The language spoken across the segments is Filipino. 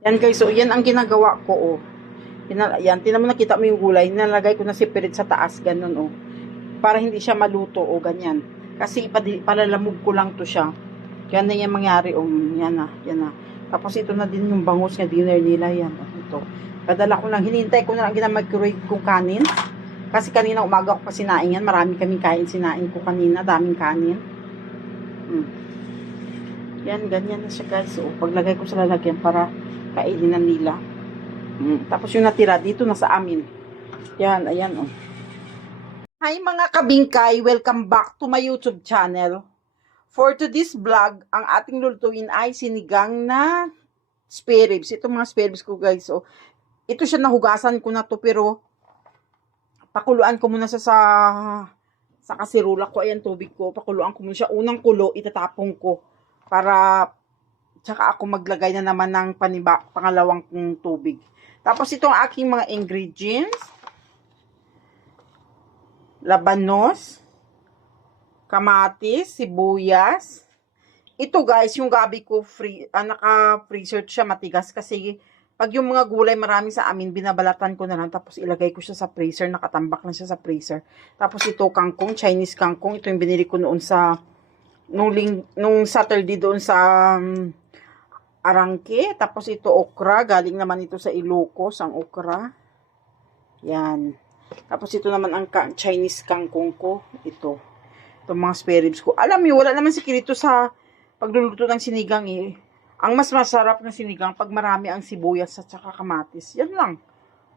Yan guys, so yan ang ginagawa ko, oh. Yan, tinan mo, nakita mo yung gulay, nilalagay ko na separate sa taas, ganun, oh. Para hindi siya maluto, oh, ganyan. Kasi palalamog ko lang to siya. Yan na yung mangyari, oh. Yan na, yan na. Tapos ito na din yung bangus nga dinner nila, yan, oh, ito. Padala ko lang, hinintay ko na lang ginamag-microwave kong kanin. Kasi kanina umaga ko pa sinaing yan, marami kaming kain, sinaing ko kanina, daming kanin. Yan, ganyan na siya guys. So, paglagay ko sa lalagyan para kainin na nila. Tapos yung natira dito na sa amin. Yan, ayan oh. Hi mga kabingkay, welcome back to my YouTube channel. For today's vlog, ang ating lulutuin ay sinigang na spare ribs. Ito mga spare ribs ko guys. So, ito siya, nahugasan ko na to pero pakuluan ko muna siya sa kasirula ko. Ayan, tubig ko. Pakuluan ko muna siya. Unang kulo, itatapong ko. Para tsaka ako maglagay na naman ng pangalawang tubig. Tapos itong aking mga ingredients. Labanos, kamatis, sibuyas. Ito guys, yung gabi ko naka-freezer siya, matigas kasi pag yung mga gulay marami sa amin, binabalatan ko na lang tapos ilagay ko siya sa freezer, nakatambak na siya sa freezer. Tapos ito kangkong, Chinese kangkong, ito yung binili ko noon sa nung Saturday doon sa Arangke. Tapos ito okra, galing naman ito sa Ilocos, ang okra. Yan. Tapos ito naman ang Chinese kangkong ko. Ito mga spare ribs ko. Alam mo, wala naman sikreto sa pagluluto ng sinigang eh. Ang mas masarap na sinigang pag marami ang sibuyas at saka kamatis. Yan lang.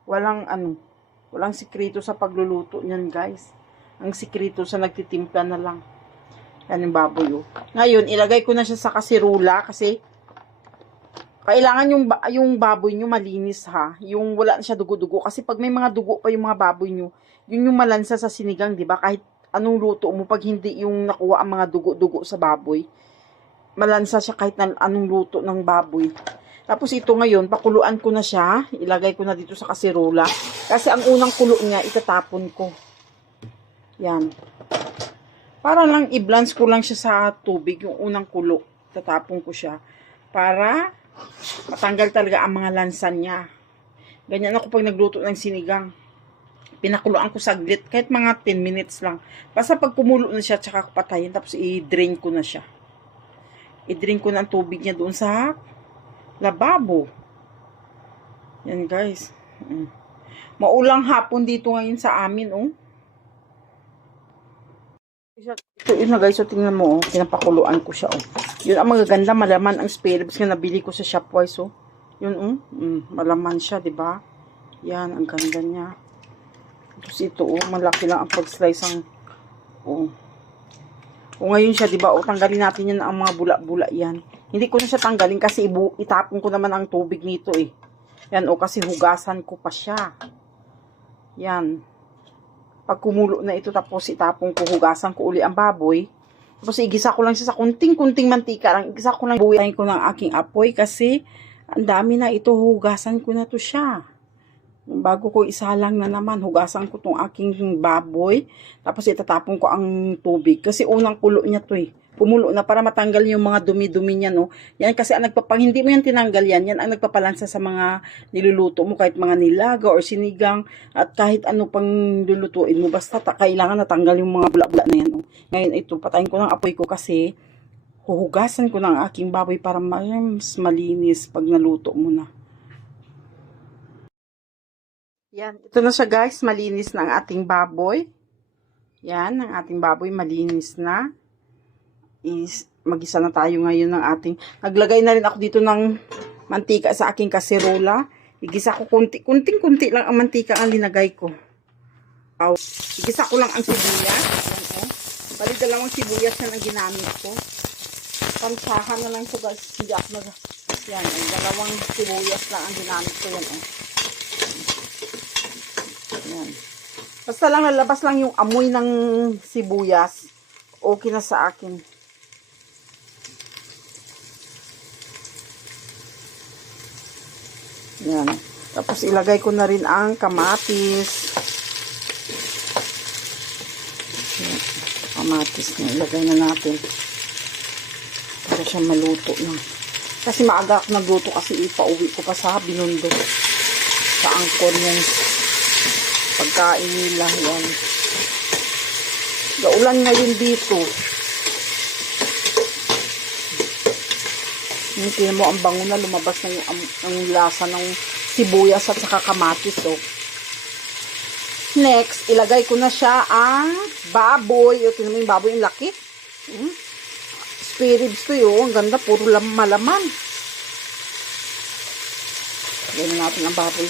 Walang sikreto sa pagluluto niyan guys. Ang sikreto sa nagtitimpla na lang. Yan yung baboy, oh. Ngayon, ilagay ko na siya sa kasirula kasi kailangan yung baboy nyo malinis ha. Yung wala na siya dugo-dugo. Kasi pag may mga dugo pa yung mga baboy nyo, yun yung malansa sa sinigang, di ba? Kahit anong luto mo, pag hindi yung nakuha ang mga dugo-dugo sa baboy, malansa siya kahit anong luto ng baboy. Tapos ito ngayon, pakuluan ko na siya. Ilagay ko na dito sa kasirula. Kasi ang unang kulo niya, itatapon ko. Yan. Para lang i-blanch ko lang siya sa tubig, yung unang kulo. Tatapon ko siya. Para matanggal talaga ang mga lansan niya. Ganyan ako pag nagluto ng sinigang. Pinakuluan ko saglit, kahit mga 10 minutes lang. Basta pag kumulo na siya, tsaka patayin. Tapos i-drain ko na siya. I-drain ko na ang tubig niya doon sa lababo. Yan guys. Maulang hapon dito ngayon sa amin, oh. Ito yun na guys, so tingnan mo, oh, pinapakuluan ko siya, oh. Yun ang magaganda, malaman ang spare ribs na nabili ko sa Shopwise, oh. Yun, malaman siya, di ba? Yan, ang ganda niya. Tapos ito, oh, malaki lang ang pag-slice ang, oh. O ngayon siya, di ba, oh, tanggalin natin yan ang mga bula-bula yan. Hindi ko na siya tanggalin kasi itapon ko naman ang tubig nito, eh. Yan, oh, kasi hugasan ko pa siya. Yan. Pag kumulo na ito, tapos itapong ko, hugasan ko uli ang baboy. Tapos igisa ko lang siya sa kunting-kunting mantika lang. Igisa ko lang, buhayin ko ng aking apoy kasi ang dami na ito, hugasan ko na to siya. Bago ko isalang na naman, hugasan ko tong aking baboy. Tapos itatapon ko ang tubig. Kasi unang kulo niya to eh. Pumulo na para matanggal yung mga dumi-dumi niya, no. Yan kasi ang hindi mo yan tinanggal yan. Yan ang nagpapalansa sa mga niluluto mo. Kahit mga nilaga or sinigang. At kahit ano pang lulutuin mo. Basta kailangan natanggal yung mga bula-bula na yan, no. Ngayon ito, patayin ko ng apoy ko kasi huhugasan ko ng aking baboy para mas malinis pag naluto mo na. Yan, ito na siya guys, malinis na ang ating baboy. Yan, ang ating baboy malinis na. Magisa na tayo ngayon ng ating, naglagay na rin ako dito ng mantika sa aking kaserola. Igisa ko kunti lang ang mantika ang linagay ko. Igisa ko lang ang sibuyas. Yan, oh. Bali dalawang sibuyas na ang ginamit ko. Pansahan na lang ito guys. Hindi ako yan, oh, dalawang sibuyas lang ang ginamit ko. Yan, oh. Yan. Basta lang lalabas lang yung amoy ng sibuyas. Okay na sa akin. Yan. Tapos ilagay ko na rin ang kamatis. Yan. Kamatis na ilagay na natin. Para siya maluto na. Kasi maaga ako nagluto kasi ipauwi ko pa sa Binondo. Sa angkor yung pagkain nila. Yan. Gaulan ngayon dito. Tingnan mo ang bango na lumabas na yung ang lasa ng sibuyas at saka kamatis. Oh. Next, ilagay ko na siya ang baboy. O, tingnan mo yung baboy, yung laki. Spare ribs to yun. Ang ganda, puro malaman. Lagyan natin ang baboy.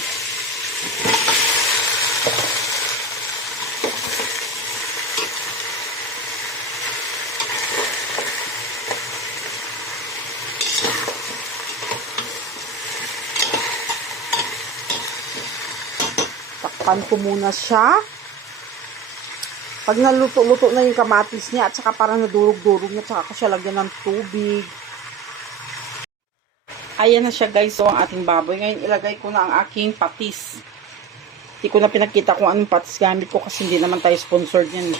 Takpan ko muna siya. Pag naluto-luto na yung kamatis niya at saka parang nadurog-durog niya, saka ko siya lagyan ng tubig. Ayan na siya guys, so ang ating baboy. Ngayon ilagay ko na ang aking patis. Hindi ko na pinakita kung anong patis gamit ko kasi hindi naman tayo sponsored yan.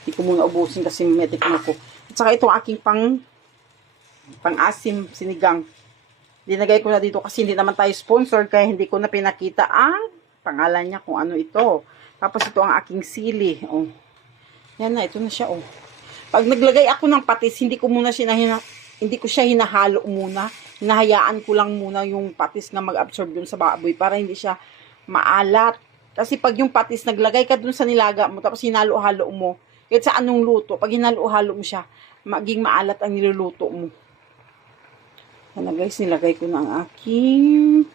Hindi ko muna ubusin kasi metik na ko. At saka itong aking pang-asim sinigang. Dinagay ko na dito kasi hindi naman tayo sponsored kaya hindi ko na pinakita ang pangalan niya kung ano ito. Tapos ito ang aking sili. Oh. Yan na, ito na siya. Oh. Pag naglagay ako ng patis, hindi ko siya hinahalo muna. Hinahayaan ko lang muna yung patis na mag-absorb dun sa baboy para hindi siya maalat. Kasi pag yung patis, naglagay ka dun sa nilaga mo, tapos hinalo-halo mo, kahit sa anong luto, pag hinalo-halo mo siya, maging maalat ang niluluto mo. Yan na guys, nilagay ko na ang aking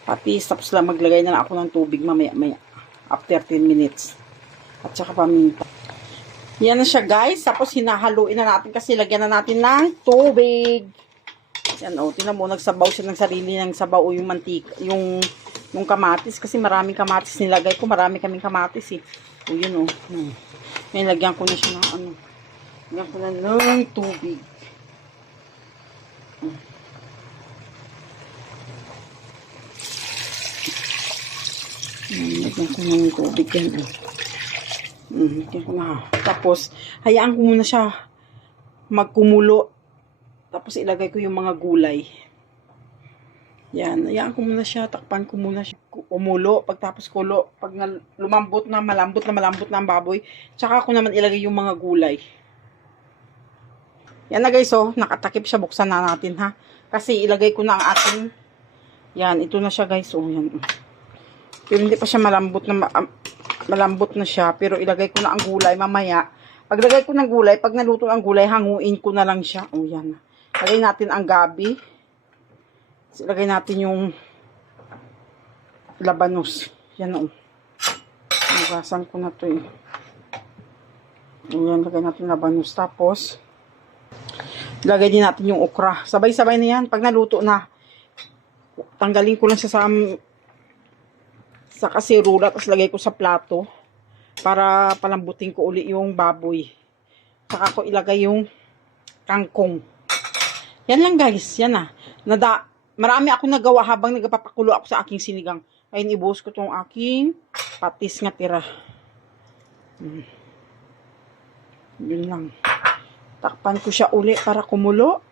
patis. Tapos lang maglagay na lang ako ng tubig mamaya-maya. After 10 minutes. At saka paminta. Yan na siya guys. Tapos hinahaluin na natin kasi lagyan na natin ng tubig. Yan o. Tinan mo, nagsabaw siya ng sarili ng sabaw o yung mantika. Yung kamatis. Kasi maraming kamatis nilagay ko. Marami kaming kamatis eh. O yun o. Ngayon lagyan ko na siya ng ano. Lagyan ko na ng tubig. Lagyan ko ng tubig yan. Lagyan ko na. Tapos, hayaan ko muna siya magkumulo. Tapos, ilagay ko yung mga gulay. Yan. Hayaan ko muna siya. Takpan ko muna siya. Kumulo. Pagtapos kulo. Pag lumambot na, malambot na ang baboy. Tsaka ko naman ilagay yung mga gulay. Yan na guys, oh. Nakatakip siya. Buksan na natin, ha. Kasi ilagay ko na ang ating. Yan. Ito na siya guys. Oh, yan. Pero hindi pa siya malambot na siya. Pero ilagay ko na ang gulay mamaya. Paglagay ko ng gulay, pag naluto ang gulay, hanguin ko na lang siya. O yan. Lagay natin ang gabi. Ilagay natin yung labanos. Yan o. Nagasan ko na to eh. O yan, lagay natin labanos. Tapos, ilagay din natin yung okra. Sabay-sabay na yan. Pag naluto na, tanggalin ko lang siya sa kasirula, tapos lagay ko sa plato para palambutin ko uli yung baboy. Saka ko ilagay yung kangkong. Yan lang guys, yan na. Marami ako nagawa habang nagpapakulo ako sa aking sinigang. Ayun, ibuhos ko tong aking patis nga tira. Yun lang. Takpan ko siya uli para kumulo.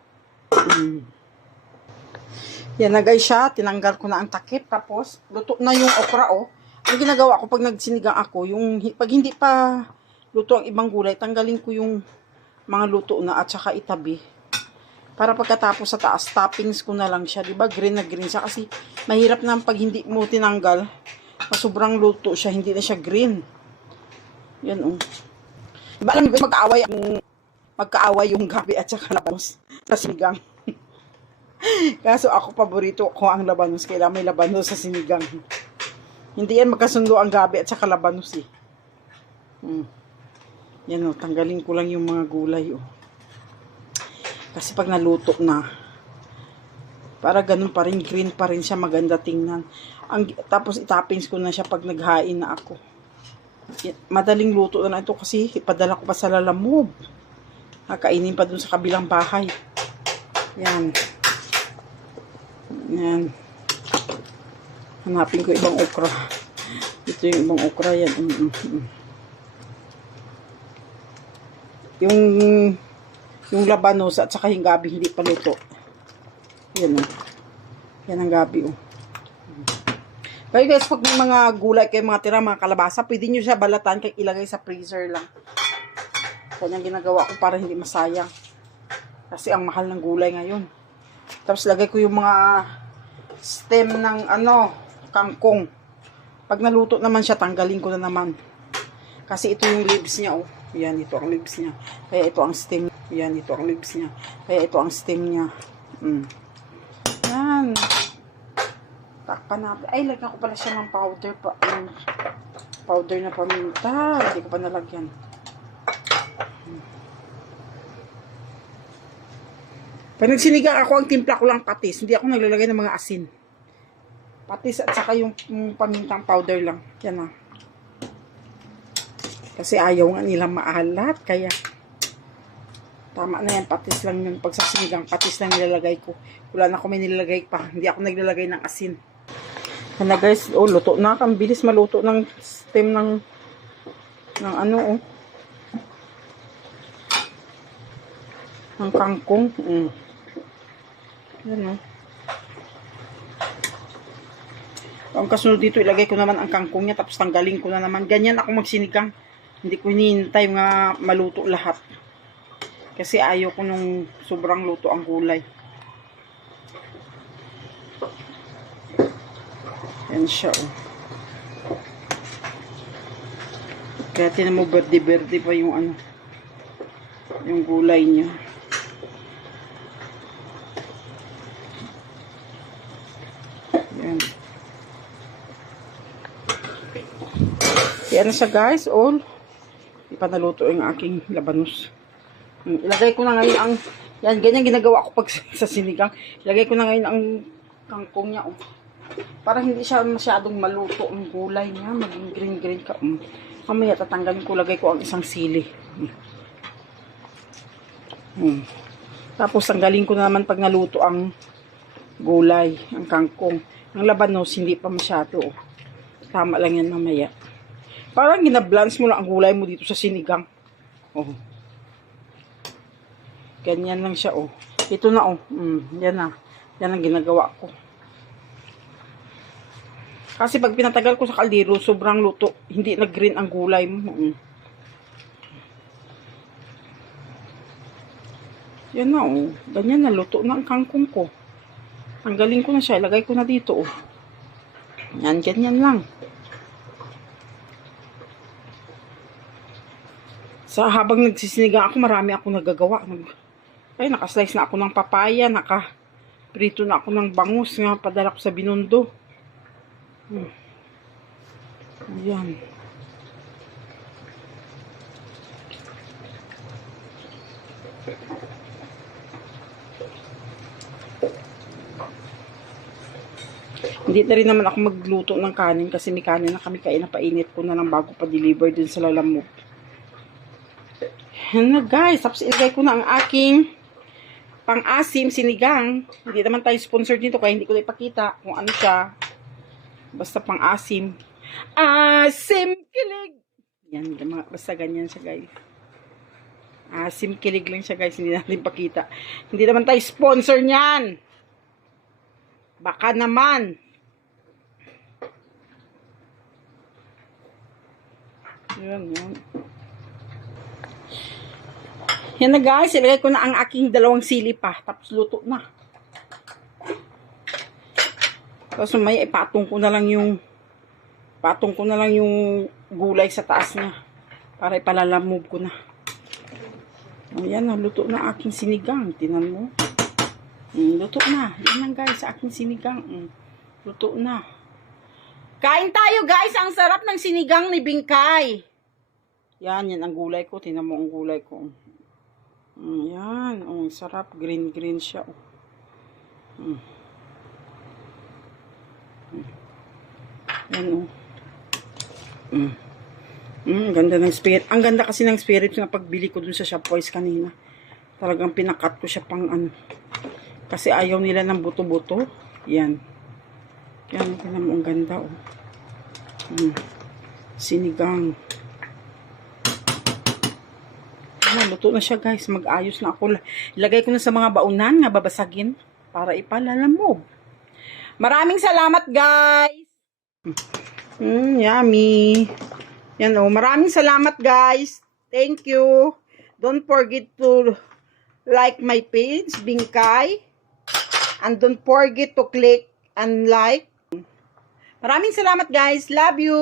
Yan na guys siya, tinanggal ko na ang takip, tapos luto na yung okra oh. Ang ginagawa ko pag nagsinigang ako, pag hindi pa luto ang ibang gulay, tanggalin ko yung mga luto na at saka itabi. Para pagkatapos sa taas, toppings ko na lang siya, 'di ba? Green na green siya kasi mahirap na pag hindi mo tinanggal, sobrang luto siya, hindi na siya green. Yan oh. Diba alam mo magkaaway yung gabi at saka labanos sa sinigang. Kaso ako paborito ko ang labanos. Kailangan may labanos sa sinigang. Hindi yan magkasundo ang gabi at saka labanos eh. Yan o. Tanggalin ko lang yung mga gulay o. Kasi pag naluto na, para ganun pa rin, green pa rin siya, maganda tingnan. Tapos itapins ko na siya pag naghain na ako. Madaling luto na ito kasi ipadala ko pa sa Lalamove. Kakainin pa dun sa kabilang bahay. Yan. Yan. Hanapin ko ibang okra. Ito yung ibang okra yan. Yung Yung labanos at saka yung gabi hindi pa luto. Yan o. Yan ang gabi o. Kaya guys, pag may mga gulay kayo, mga tira, mga kalabasa, pwede nyo siya balatan kaya ilagay sa freezer lang. Kanyang ginagawa ko para hindi masayang. Kasi ang mahal ng gulay ngayon. Tapos lagay ko yung mga stem ng kangkong. Pag naluto naman siya, tanggalin ko na naman. Kasi ito yung leaves niya oh. Yan, ito ang leaves niya. Kaya ito ang stem. Yan, ito ang leaves niya. Kaya ito ang stem niya. Yan. Takpan natin. Ay, lagyan ko pala siya ng powder pa. Powder na paminta. Hindi ko pa nalagyan. Pag nagsinigang ako, ang timpla ko lang patis. Hindi ako naglalagay ng mga asin. Patis at saka yung pamintang powder lang. Yan na. Kasi ayaw nga nilang maalat. Kaya, tama na yan. Patis lang yung pagsasinigang. Patis lang nilalagay ko. Wala na ako may nilalagay pa. Hindi ako naglalagay ng asin. Yan na guys. Oh, luto na. Ang bilis maluto ng stem ng oh. Ng kangkong. Yan oh. Ang kasunod dito, ilagay ko naman ang kangkong niya. Tapos tanggalin ko na naman. Ganyan ako magsinigang. Hindi ko hinihintay nga maluto lahat. Kasi ayaw ko nung sobrang luto ang gulay. Yan siya oh. Kaya tinan mo berde-berde pa yung yung gulay niya. Yan. Yan na siya guys all. Di pa naluto yung aking labanos. Ilagay ko na ngayon ang yan, ganyan ginagawa ko pag sa sinigang. Ilagay ko na ngayon ang kangkong niya oh. Para hindi siya masyadong maluto ang gulay niya. Maging green-green ka. Mamaya tatanggalin ko. Lagay ko ang isang sili. Tapos tanggalin ko na naman pag naluto ang gulay. Ang kangkong. Ang labanos, hindi pa masyado. Oh. Tama lang yan mamaya. Parang ginablance mo lang ang gulay mo dito sa sinigang. Oh. Ganyan lang siya oh. Ito na oh. Yan na. Yan ang ginagawa ko. Kasi pag pinatagal ko sa kaldero, sobrang luto. Hindi nag-green ang gulay mo. Yan na oh. Ganyan na. Luto na ang kangkong ko. Tanggalin ko na siya. Ilagay ko na dito oh. Yan. Ganyan lang. Sa habang nagsisinigang ako, marami ako nagagawa. Ay, nakaslice na ako ng papaya. Nakaprito na ako ng bangus. Nga, padala ko sa Binondo. Ayan. Hindi na rin naman ako magluto ng kanin kasi may kanin na kami kain na painit ko na lang bago pa-deliver dun sa Lalamove. Yan na guys. Tapos ilagay ko na ang aking pang-asim sinigang. Hindi naman tayo sponsored dito kaya hindi ko na ipakita kung ano siya. Basta pang-asim. Asim kilig! Yan, basta ganyan siya guys. Asim kilig lang siya guys. Hindi natin pakita. Hindi naman tayo sponsor niyan. Baka naman. Yan, yan. Yan na guys. Ilagay ko na ang aking dalawang sili pa. Tapos luto na. Tapos may ipatong ko na lang yung gulay sa taas niya para ipalalamove ko na. Ayan na, luto na aking sinigang. Tinan mo. Luto na. Yan lang guys, sa aking sinigang. Luto na. Kain tayo guys. Ang sarap ng sinigang ni Bingkay. Yan, yan ang gulay ko. Tinan mo ang gulay ko. Yan. Ang sarap. Green-green siya. Yan ganda ng spirit. Ang ganda kasi ng spirit na pagbili ko dun sa Shopwise kanina. Talagang pinakat ko siya pang kasi ayaw nila ng buto-buto. Yan. Yan. Tignan mo ang ganda oh. Sinigang. Ano, Luto na siya, guys. Mag-ayos na ako. Ilagay ko na sa mga baunan nga babasagin para ipalalamog. Maraming salamat, guys. Yummy. Yan oh. Maraming salamat, guys. Thank you. Don't forget to like my page, Bingkay. And don't forget to click and like. Maraming salamat, guys. Love you.